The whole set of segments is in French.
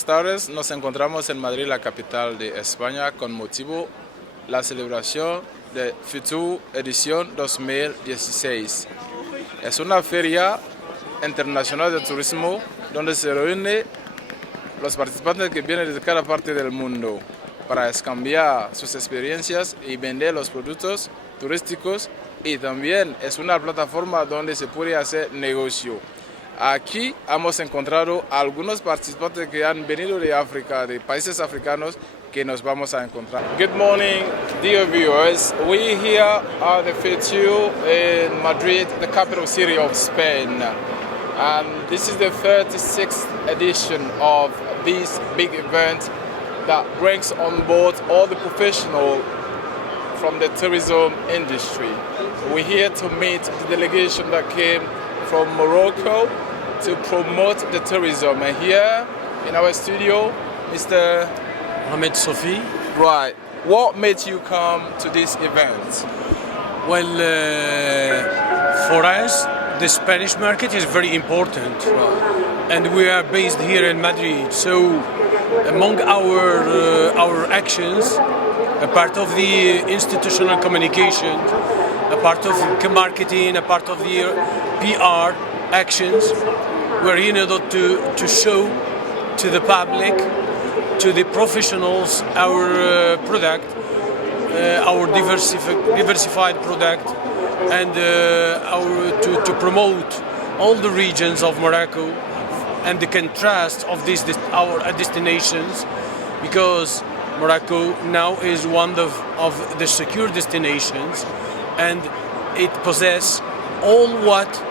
buenas tardes. Nos encontramos en Madrid, la capital de España, con motivo de la celebración de FITUR edición 2016. Es una feria internacional de turismo donde se reúnen los participantes que vienen de cada parte del mundo para cambiar sus experiencias y vender los productos turísticos, y también es una plataforma donde se puede hacer negocio. Aquí hemos encontrado a algunos participantes que han venido de África, de países africanos, que nos vamos a encontrar. Good morning, dear viewers. We here at the FITUR in Madrid, the capital city of Spain. And this is the 36th edition of this big event that brings on board all the professionals from the tourism industry. We're here to meet the delegation that came from Morocco to promote the tourism. And here in our studio, Mr. Mohamed Sofi. Right. What made you come to this event? Well, for us, the Spanish market is very important, and we are based here in Madrid. So, among our actions, a part of the institutional communication, a part of marketing, a part of the PR actions, we're here in order to show to the public, to the professionals, our product, our diversified product, and to promote all the regions of Morocco and the contrast of our destinations, because Morocco now is one of the secure destinations, and it possesses all what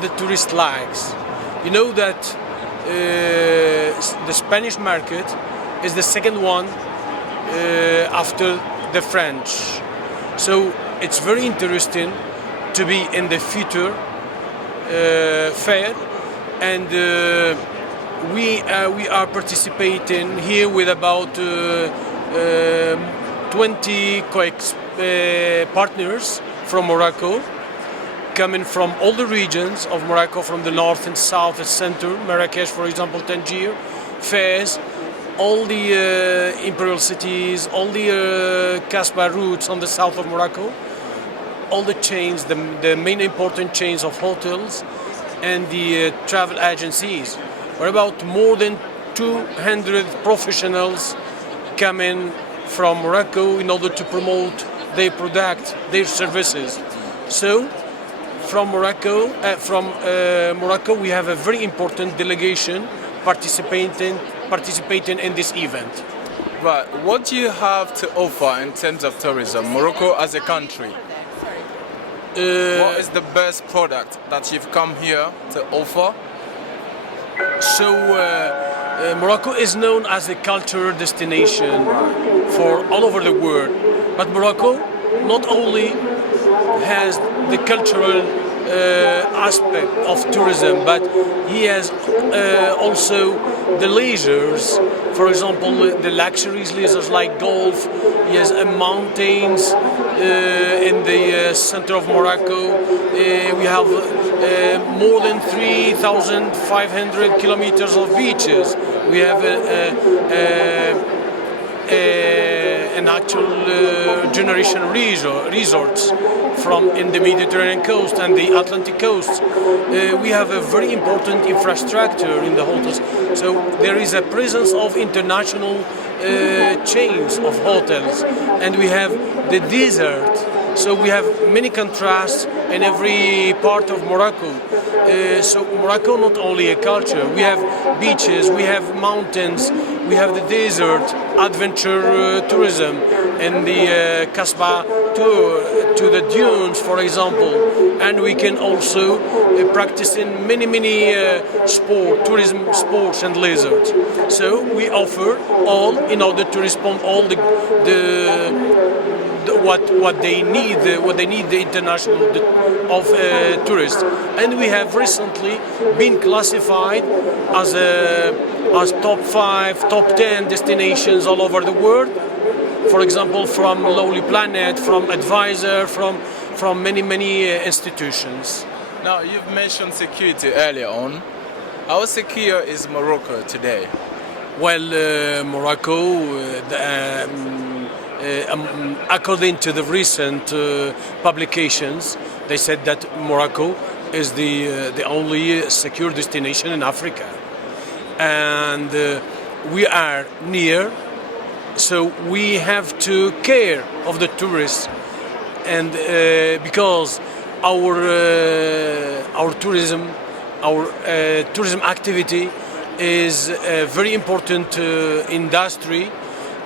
the tourist likes. You know that the Spanish market is the second one after the French. So it's very interesting to be in the FITUR fair, and we are participating here with about 20 partners from Morocco, coming from all the regions of Morocco, from the north and south and center, Marrakesh, for example, Tangier, Fez, all the imperial cities, all the Casbah routes on the south of Morocco, all the chains, the main important chains of hotels and the travel agencies. We're about more than 200 professionals coming from Morocco in order to promote their product, their services. So, from Morocco, we have a very important delegation participating in this event. Right. What do you have to offer in terms of tourism, Morocco as a country? What is the best product that you've come here to offer? So, Morocco is known as a cultural destination for all over the world, but Morocco not only has the cultural aspect of tourism, but he has also the leisures. For example, the luxuries leisures like golf. He has mountains in the center of Morocco. We have more than 3,500 kilometers of beaches. We have an actual generation resorts from in the Mediterranean coast and the Atlantic coast. We have a very important infrastructure in the hotels. So there is a presence of international chains of hotels, and we have the desert. So we have many contrasts in every part of Morocco. So Morocco not only a culture, we have beaches, we have mountains, we have the desert, adventure tourism, and the Casbah tour to the dunes, for example. And we can also practice in many tourism sports and leisure. So we offer all in order to respond all what they need the international of tourists. And we have recently been classified as top 5, top 10 destinations all over the world. For example, from Lonely Planet, from Advisor, from many institutions. Now, you've mentioned security earlier on. How secure is Morocco today? Well, Morocco, according to the recent publications, they said that Morocco is the only secure destination in Africa, and we are near, so we have to care of the tourists, and because our tourism activity is a very important industry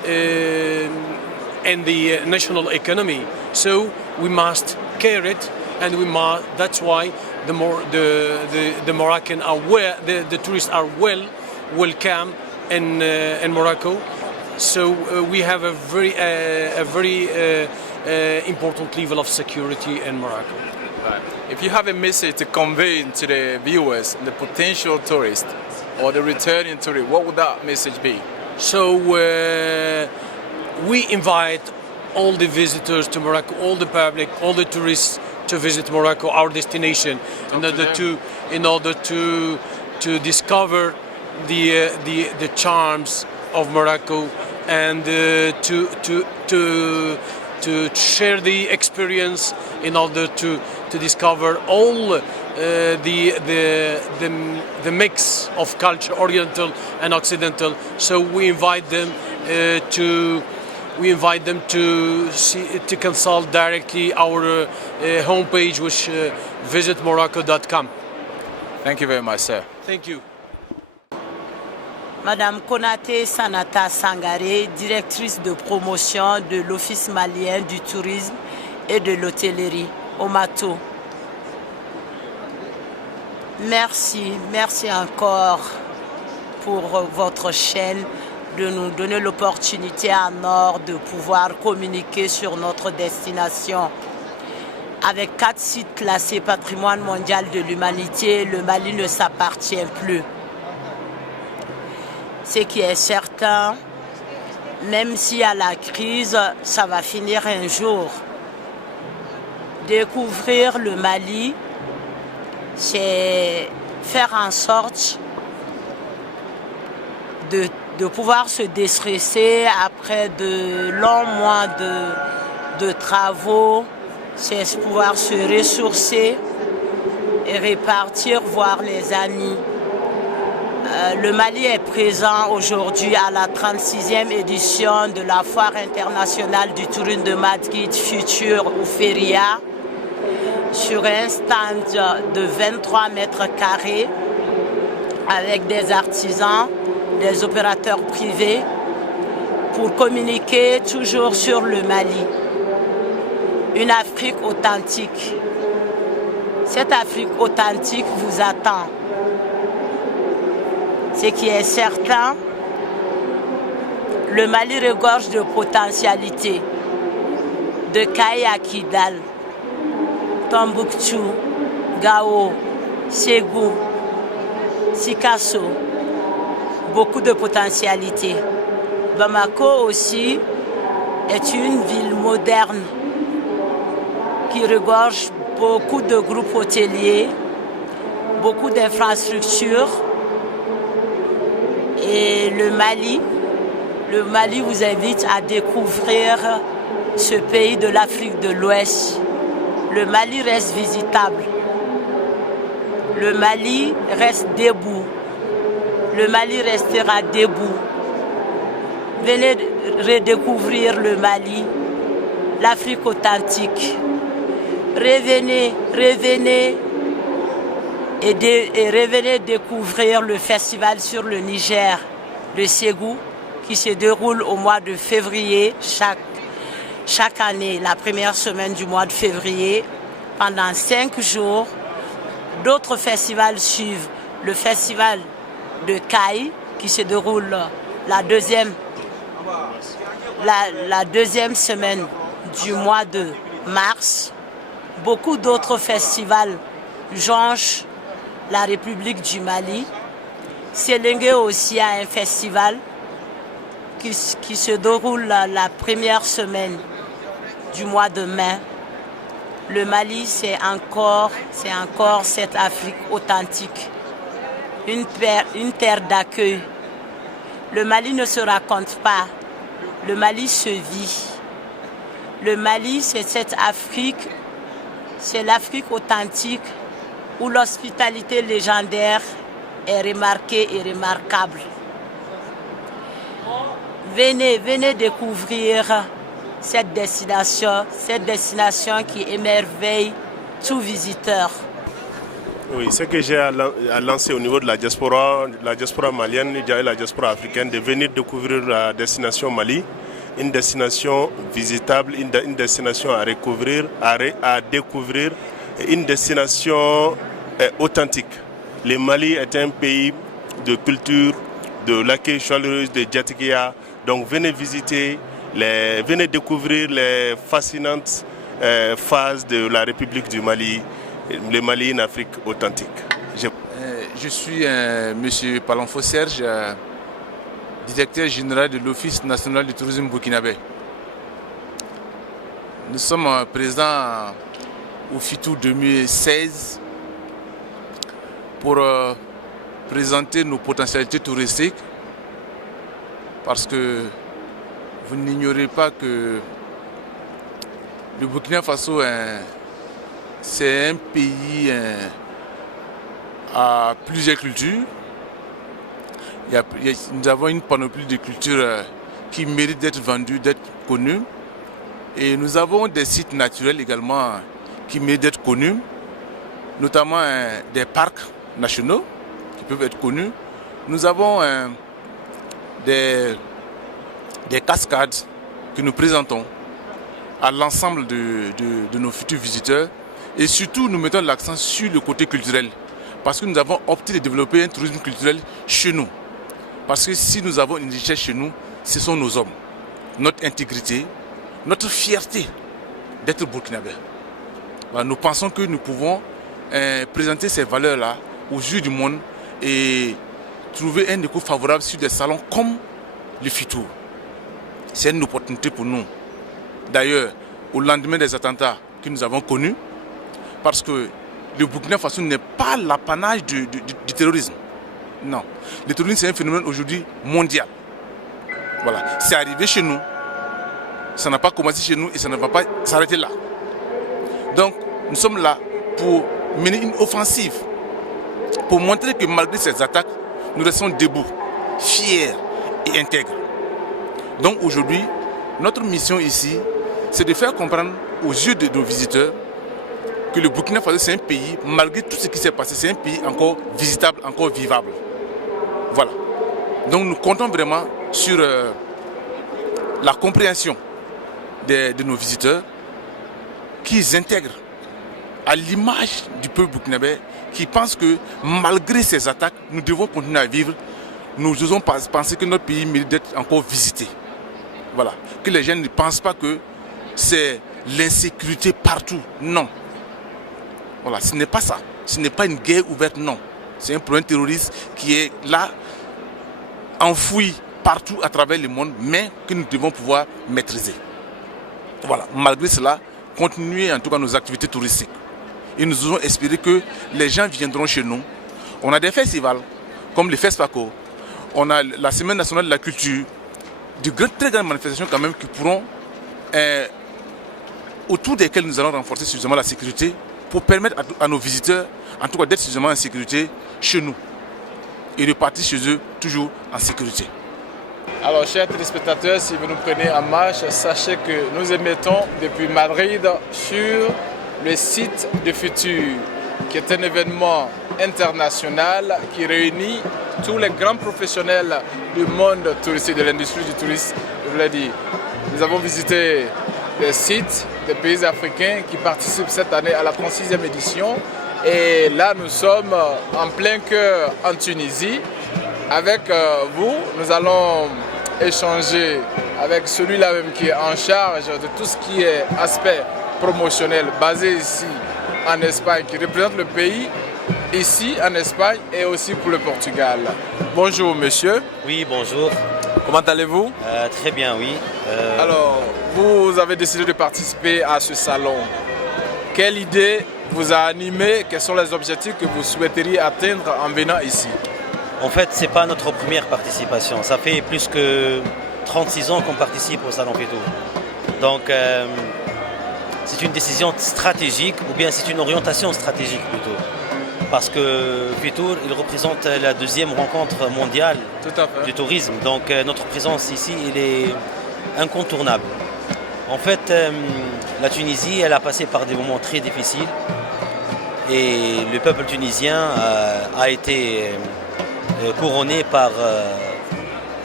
in the national economy. So we must care it, and that's why the Moroccan are the tourists are welcome in Morocco. So we have a very important level of security in Morocco. Right. If you have a message to convey to the viewers, the potential tourists or the returning tourists, what would that message be? So we invite all the visitors to Morocco, all the public, all the tourists to visit Morocco, our destination, in order to discover the charms of Morocco, and to share the experience in order to discover all the mix of culture, Oriental and Occidental. So we invite them to consult directly our homepage, which visitmorocco.com. Thank you very much, sir. Thank you. Madame Konate Sanata Sangaré, directrice de promotion de l'Office malien du tourisme et de l'hôtellerie, OMATO. Merci encore pour votre chaîne de nous donner l'opportunité à Nord de pouvoir communiquer sur notre destination. Avec 4 sites classés patrimoine mondial de l'humanité, le Mali ne s'appartient plus. Ce qui est certain, même s'il y a la crise, ça va finir un jour. Découvrir le Mali, c'est faire en sorte de pouvoir se déstresser après de longs mois de travaux, c'est pouvoir se ressourcer et repartir voir les amis. Le Mali est présent aujourd'hui à la 36e édition de la Foire internationale du tourisme de Madrid Futur ou Feria, sur un stand de 23 mètres carrés avec des artisans, des opérateurs privés pour communiquer toujours sur le Mali. Une Afrique authentique. Cette Afrique authentique vous attend. Ce qui est certain, le Mali regorge de potentialités, de Kaye à Kidal, Tombouctou, Gao, Ségou, Sikasso, beaucoup de potentialités. Bamako aussi est une ville moderne qui regorge beaucoup de groupes hôteliers, beaucoup d'infrastructures. Et le Mali vous invite à découvrir ce pays de l'Afrique de l'Ouest. Le Mali reste visitable. Le Mali reste debout. Le Mali restera debout. Venez redécouvrir le Mali, l'Afrique authentique. Revenez et revenez découvrir le festival sur le Niger de Ségou qui se déroule au mois de février chaque année, la première semaine du mois de février, pendant 5 jours. D'autres festivals suivent. Le festival de Kaye qui se déroule la deuxième semaine du mois de mars. Beaucoup d'autres festivals jonchent la République du Mali. Séléngué aussi a un festival qui se déroule la première semaine du mois de mai. Le Mali, c'est encore cette Afrique authentique. une terre d'accueil. Le Mali ne se raconte pas, le Mali se vit. Le Mali, c'est cette Afrique, c'est l'Afrique authentique où l'hospitalité légendaire est remarquée et remarquable. Venez découvrir cette destination qui émerveille tout visiteur. Oui, ce que j'ai à lancer au niveau de la diaspora malienne et la diaspora africaine, de venir découvrir la destination Mali, une destination visitable, une destination à découvrir, une destination authentique. Le Mali est un pays de culture, de l'accueil chaleureux, de Djatikia. Donc venez visiter, venez découvrir les fascinantes phases de la République du Mali, le Mali, une Afrique authentique. Je suis M. Palanfo Serge, directeur général de l'Office national du tourisme burkinabé. Nous sommes présents au FITOU 2016 pour présenter nos potentialités touristiques, parce que vous n'ignorez pas que le Burkina Faso c'est un pays à plusieurs cultures. Nous avons une panoplie de cultures qui méritent d'être vendues, d'être connues. Et nous avons des sites naturels également qui méritent d'être connus, notamment des parcs nationaux qui peuvent être connus. Nous avons des cascades que nous présentons à l'ensemble de nos futurs visiteurs. Et surtout, nous mettons l'accent sur le côté culturel, parce que nous avons opté de développer un tourisme culturel chez nous. Parce que si nous avons une richesse chez nous, ce sont nos hommes, notre intégrité, notre fierté d'être burkinabé. Nous pensons que nous pouvons présenter ces valeurs-là aux yeux du monde et trouver un écho favorable sur des salons comme le FITOU. C'est une opportunité pour nous. D'ailleurs, au lendemain des attentats que nous avons connus, parce que le Burkina Faso n'est pas l'apanage du terrorisme. Non. Le terrorisme, c'est un phénomène aujourd'hui mondial. Voilà. C'est arrivé chez nous. Ça n'a pas commencé chez nous et ça ne va pas s'arrêter là. Donc, nous sommes là pour mener une offensive, pour montrer que malgré ces attaques, nous restons debout, fiers et intègres. Donc aujourd'hui, notre mission ici, c'est de faire comprendre aux yeux de nos visiteurs que le Burkina Faso, c'est un pays, malgré tout ce qui s'est passé, c'est un pays encore visitable, encore vivable. Voilà. Donc nous comptons vraiment sur la compréhension de nos visiteurs, qu'ils intègrent à l'image du peuple burkinabé, qui pense que malgré ces attaques, nous devons continuer à vivre. Nous osons penser que notre pays mérite d'être encore visité. Voilà. Que les gens ne pensent pas que c'est l'insécurité partout. Non. Voilà, ce n'est pas ça. Ce n'est pas une guerre ouverte, non. C'est un problème terroriste qui est là, enfoui partout à travers le monde, mais que nous devons pouvoir maîtriser. Voilà. Malgré cela, continuer en tout cas nos activités touristiques. Et nous osons espérer que les gens viendront chez nous. On a des festivals, comme le FESPACO. On a la Semaine nationale de la culture, très grandes manifestations quand même qui pourront, autour desquelles nous allons renforcer suffisamment la sécurité pour permettre à nos visiteurs, en tout cas d'être suffisamment en sécurité chez nous et de partir chez eux toujours en sécurité. Alors, chers téléspectateurs, si vous nous prenez en marche, sachez que nous émettons depuis Madrid sur le site de FITOU, qui est un événement international qui réunit tous les grands professionnels du monde touristique, de l'industrie du tourisme. Je vous l'ai dit, nous avons visité des sites des pays africains qui participent cette année à la 36e édition. Et là, nous sommes en plein cœur en Tunisie. Avec vous, nous allons échanger avec celui-là même qui est en charge de tout ce qui est aspect promotionnel basé ici en Espagne, qui représente le pays ici en Espagne et aussi pour le Portugal. Bonjour monsieur. Oui, bonjour. Comment allez-vous? Très bien, oui. Alors, vous avez décidé de participer à ce salon. Quelle idée vous a animé? Quels sont les objectifs que vous souhaiteriez atteindre en venant ici? En fait, ce n'est pas notre première participation. Ça fait plus que 36 ans qu'on participe au Salon Fitur. Donc, c'est une décision stratégique, ou bien c'est une orientation stratégique plutôt. Parce que Fitur, il représente la deuxième rencontre mondiale du tourisme. Donc, notre présence ici, elle est incontournable. En fait, la Tunisie, elle a passé par des moments très difficiles. Et le peuple tunisien a été couronné par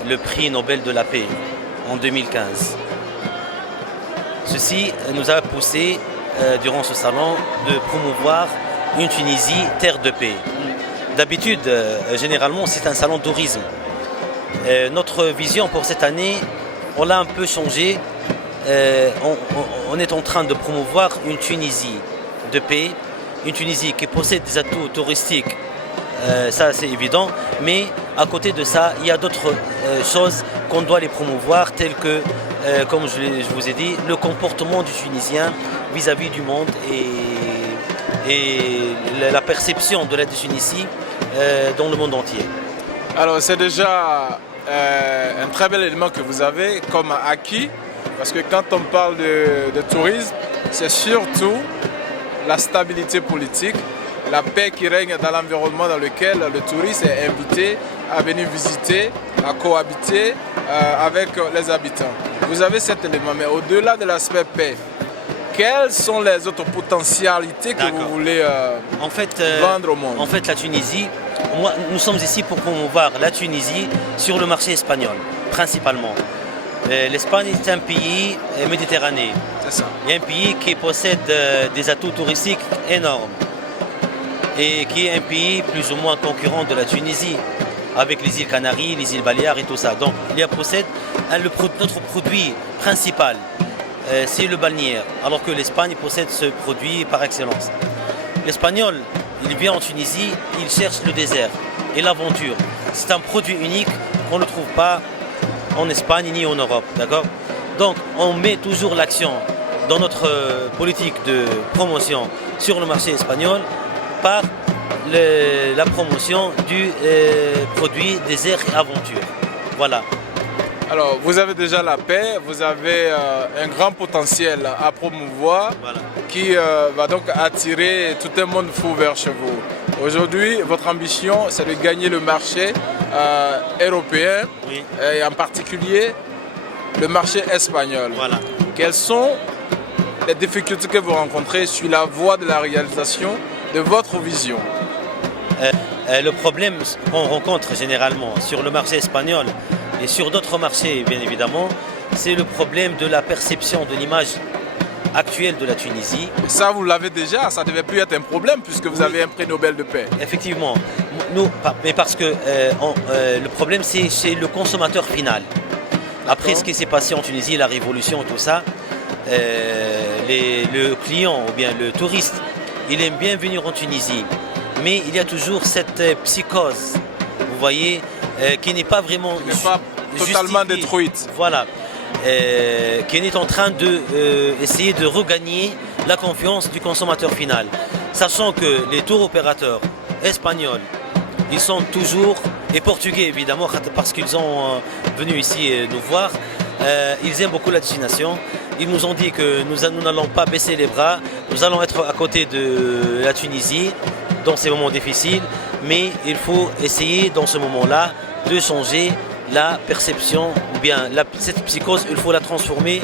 le prix Nobel de la paix en 2015. Ceci nous a poussé, durant ce salon, de promouvoir une Tunisie terre de paix. D'habitude, généralement, c'est un salon de tourisme. Notre vision pour cette année, on l'a un peu changé. On est en train de promouvoir une Tunisie de paix, une Tunisie qui possède des atouts touristiques, ça c'est évident, mais à côté de ça, il y a d'autres choses qu'on doit les promouvoir, telles que, comme je vous ai dit, le comportement du Tunisien vis-à-vis du monde et la perception de la Tunisie dans le monde entier. Alors c'est déjà un très bel élément que vous avez comme acquis, parce que quand on parle de tourisme, c'est surtout la stabilité politique, la paix qui règne dans l'environnement dans lequel le touriste est invité à venir visiter, à cohabiter avec les habitants. Vous avez cet élément, mais au-delà de l'aspect paix, quelles sont les autres potentialités que vous voulez vendre au monde? En fait, la Tunisie, nous sommes ici pour promouvoir la Tunisie sur le marché espagnol, principalement. L'Espagne est un pays méditerranéen. C'est ça. Il y a un pays qui possède des atouts touristiques énormes et qui est un pays plus ou moins concurrent de la Tunisie, avec les îles Canaries, les îles Baléares et tout ça. Donc, il possède notre produit principal, c'est le balnéaire, alors que l'Espagne possède ce produit par excellence. L'Espagnol, il vient en Tunisie, il cherche le désert et l'aventure. C'est un produit unique qu'on ne trouve pas en Espagne ni en Europe, d'accord? Donc on met toujours l'action dans notre politique de promotion sur le marché espagnol par la promotion du produit désert et aventure. Voilà. Alors vous avez déjà la paix, vous avez un grand potentiel à promouvoir, voilà, qui va donc attirer tout un monde fou vers chez vous. Aujourd'hui, votre ambition, c'est de gagner le marché européen, oui, et en particulier le marché espagnol. Voilà. Quelles sont les difficultés que vous rencontrez sur la voie de la réalisation de votre vision? Le problème qu'on rencontre généralement sur le marché espagnol et sur d'autres marchés, bien évidemment, c'est le problème de la perception de l'image actuelle de la Tunisie. Et ça, vous l'avez déjà, ça ne devait plus être un problème puisque vous avez un prix Nobel de paix. Effectivement, mais parce que le problème, c'est chez le consommateur final. Après ce qui s'est passé en Tunisie, la révolution, tout ça, le client ou bien le touriste, il aime bien venir en Tunisie. Mais il y a toujours cette psychose, vous voyez, qui n'est pas vraiment totalement détruite. Voilà, qui est en train d'essayer de regagner la confiance du consommateur final. Sachant que les tours opérateurs espagnols, ils sont toujours, et portugais évidemment, parce qu'ils sont venus ici nous voir, ils aiment beaucoup la destination. Ils nous ont dit que nous n'allons pas baisser les bras, nous allons être à côté de la Tunisie dans ces moments difficiles, mais il faut essayer dans ce moment-là de changer la perception, ou bien cette psychose, il faut la transformer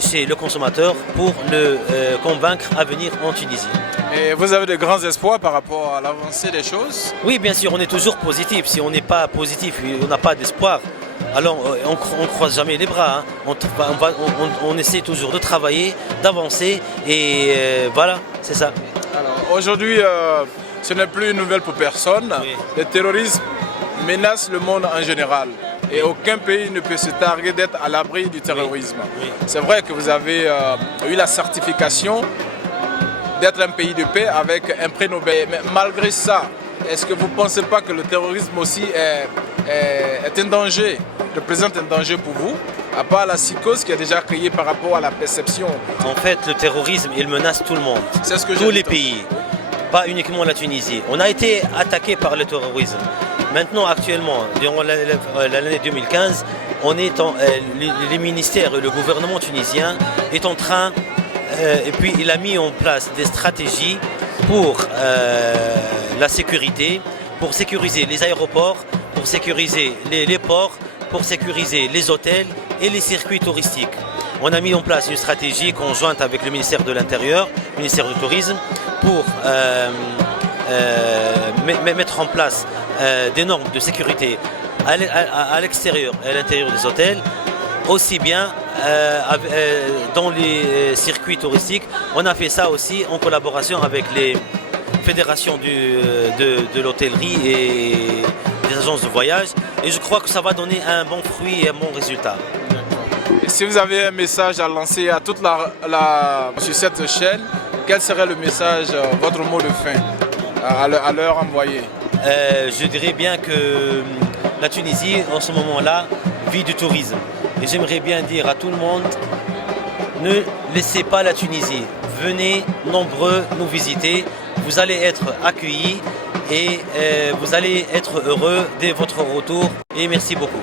chez le consommateur pour le convaincre à venir en Tunisie. Et vous avez de grands espoirs par rapport à l'avancée des choses? Oui, bien sûr, on est toujours positif. Si on n'est pas positif, on n'a pas d'espoir, alors on ne croise jamais les bras. Hein. On essaie toujours de travailler, d'avancer, et voilà, c'est ça. Alors aujourd'hui, ce n'est plus une nouvelle pour personne. Oui. Le terrorisme menace le monde en général. Et aucun pays ne peut se targuer d'être à l'abri du terrorisme. Oui. Oui. C'est vrai que vous avez eu la certification d'être un pays de paix avec un prix Nobel. Mais malgré ça, est-ce que vous ne pensez pas que le terrorisme aussi est un danger, représente un danger pour vous, à part la psychose qui est déjà créée par rapport à la perception? En fait, le terrorisme, il menace tout le monde, tous les pays, pas uniquement la Tunisie. On a été attaqué par le terrorisme. Maintenant, actuellement, durant l'année 2015, le ministère et le gouvernement tunisien est en train, et puis il a mis en place des stratégies pour la sécurité, pour sécuriser les aéroports, pour sécuriser les ports, pour sécuriser les hôtels et les circuits touristiques. On a mis en place une stratégie conjointe avec le ministère de l'Intérieur, le ministère du Tourisme, pour mettre en place des normes de sécurité à l'extérieur et à l'intérieur des hôtels, aussi bien dans les circuits touristiques. On a fait ça aussi en collaboration avec les fédérations de l'hôtellerie et des agences de voyage. Et je crois que ça va donner un bon fruit et un bon résultat. Et si vous avez un message à lancer à toute sur cette chaîne, quel serait le message, votre mot de fin à leur envoyer? Je dirais bien que la Tunisie, en ce moment-là, vit du tourisme. Et j'aimerais bien dire à tout le monde, ne laissez pas la Tunisie. Venez nombreux nous visiter. Vous allez être accueillis et vous allez être heureux dès votre retour. Et merci beaucoup.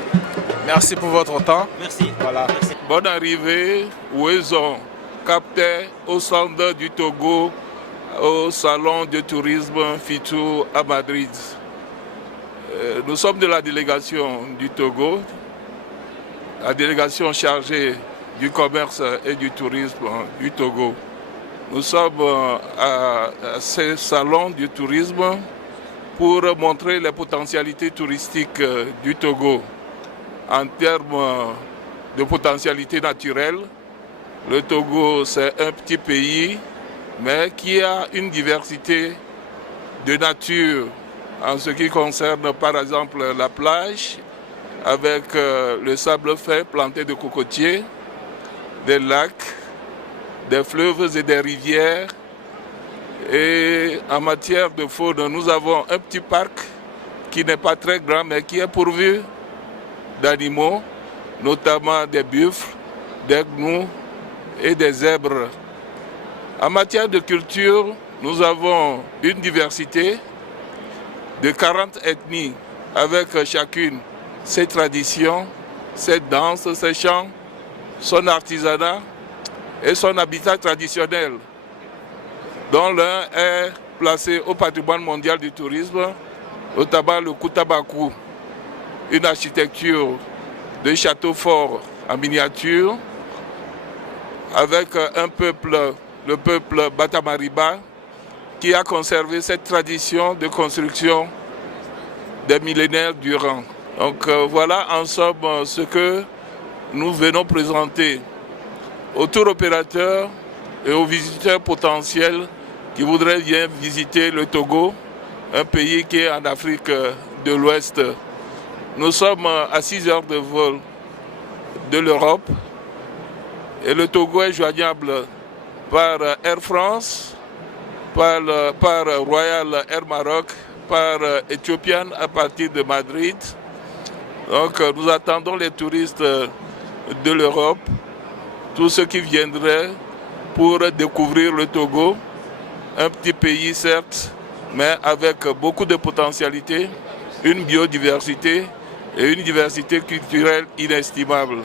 Merci pour votre temps. Merci. Voilà. Merci. Bonne arrivée, Ouezon, capté au centre du Togo, au salon de tourisme Fitou à Madrid. Nous sommes de la délégation du Togo, la délégation chargée du commerce et du tourisme du Togo. Nous sommes à ce salon du tourisme pour montrer les potentialités touristiques du Togo. En termes de potentialité naturelle, le Togo, c'est un petit pays, mais qui a une diversité de nature en ce qui concerne par exemple la plage, avec le sable fin planté de cocotiers, des lacs, des fleuves et des rivières. Et en matière de faune, nous avons un petit parc qui n'est pas très grand, mais qui est pourvu d'animaux, notamment des buffles, des gnous et des zèbres. En matière de culture, nous avons une diversité de 40 ethnies, avec chacune ses traditions, ses danses, ses chants, son artisanat et son habitat traditionnel, dont l'un est placé au patrimoine mondial du tourisme, notamment le Koutabakou, une architecture de château fort en miniature, avec un peuple, le peuple Batamariba, qui a conservé cette tradition de construction des millénaires durant. Donc voilà en somme ce que nous venons présenter aux tour opérateurs et aux visiteurs potentiels qui voudraient bien visiter le Togo, un pays qui est en Afrique de l'Ouest. Nous sommes à 6 heures de vol de l'Europe et le Togo est joignable par Air France, par Royal Air Maroc, par Ethiopian à partir de Madrid. Donc nous attendons les touristes de l'Europe, tous ceux qui viendraient pour découvrir le Togo, un petit pays certes, mais avec beaucoup de potentialités, une biodiversité et une diversité culturelle inestimable.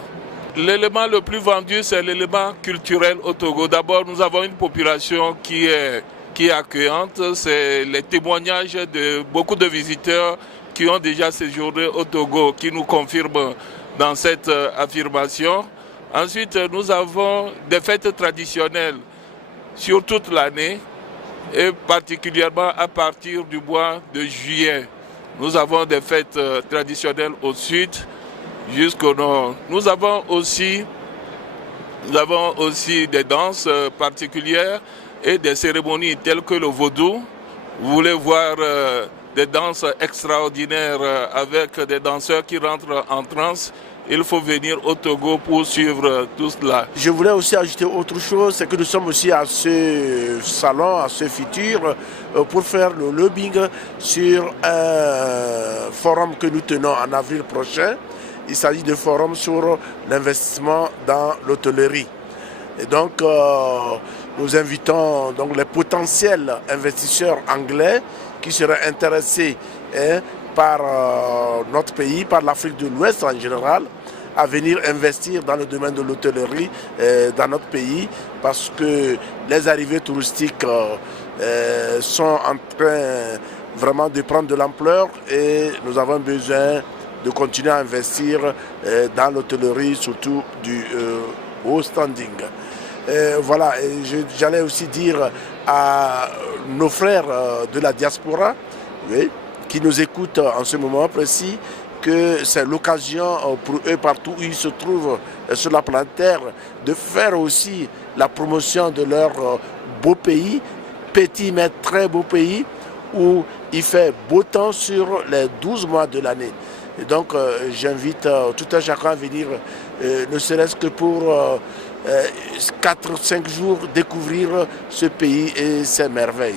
L'élément le plus vendu, c'est l'élément culturel au Togo. D'abord, nous avons une population qui est accueillante. C'est les témoignages de beaucoup de visiteurs qui ont déjà séjourné au Togo qui nous confirment dans cette affirmation. Ensuite, nous avons des fêtes traditionnelles sur toute l'année et particulièrement à partir du mois de juillet. Nous avons des fêtes traditionnelles au sud jusqu'au nord. Nous avons aussi des danses particulières et des cérémonies telles que le vaudou. Vous voulez voir des danses extraordinaires avec des danseurs qui rentrent en transe. Il faut venir au Togo pour suivre tout cela. Je voulais aussi ajouter autre chose, c'est que nous sommes aussi à ce salon, à ce futur, pour faire le lobbying sur un forum que nous tenons en avril prochain. Il s'agit de forum sur l'investissement dans l'hôtellerie. Et donc, nous invitons donc les potentiels investisseurs anglais qui seraient intéressés par notre pays, par l'Afrique de l'Ouest en général, à venir investir dans le domaine de l'hôtellerie dans notre pays, parce que les arrivées touristiques sont en train vraiment de prendre de l'ampleur et nous avons besoin de continuer à investir dans l'hôtellerie, surtout du haut standing. Voilà, j'allais aussi dire à nos frères de la diaspora, oui, qui nous écoutent en ce moment précis, que c'est l'occasion pour eux, partout où ils se trouvent sur la planète Terre, de faire aussi la promotion de leur beau pays, petit mais très beau pays, où il fait beau temps sur les 12 mois de l'année. Et donc j'invite tout un chacun à venir, ne serait-ce que pour 4-5 jours, découvrir ce pays et ses merveilles.